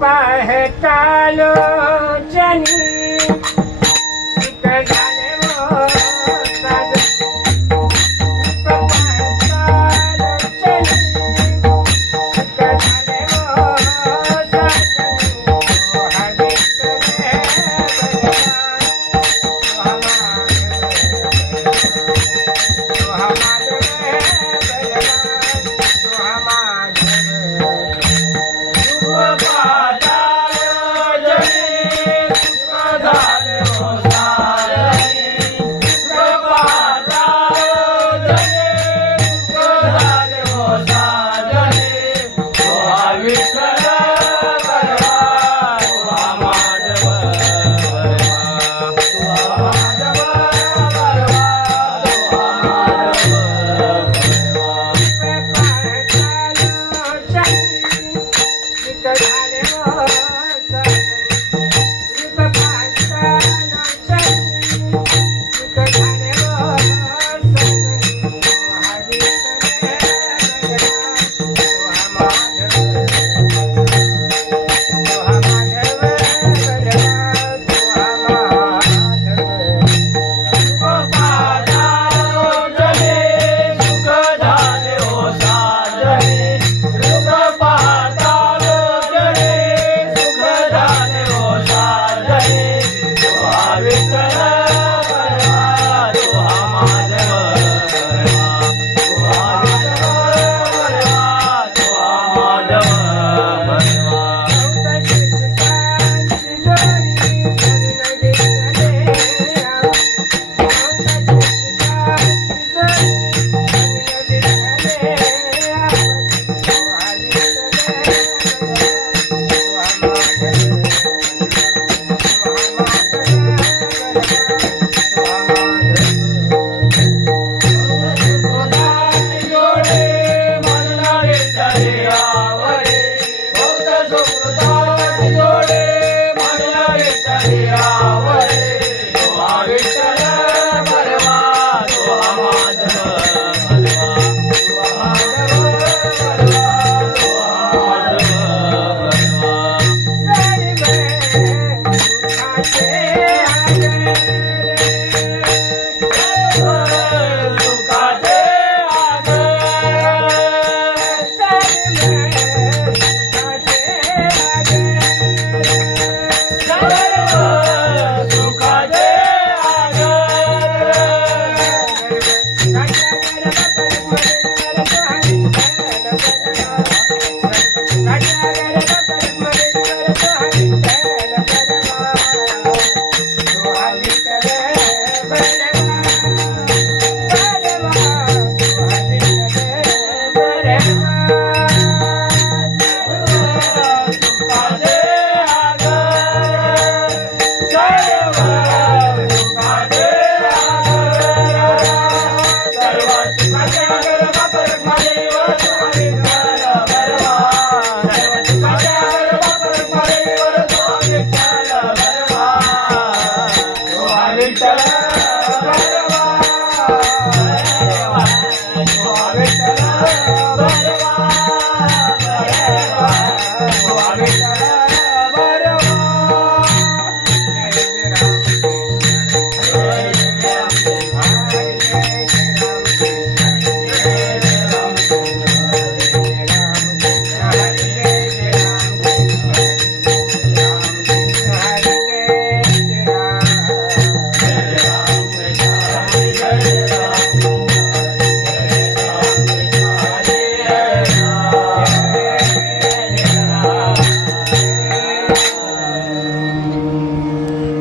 पाहे Yeah. Yeah.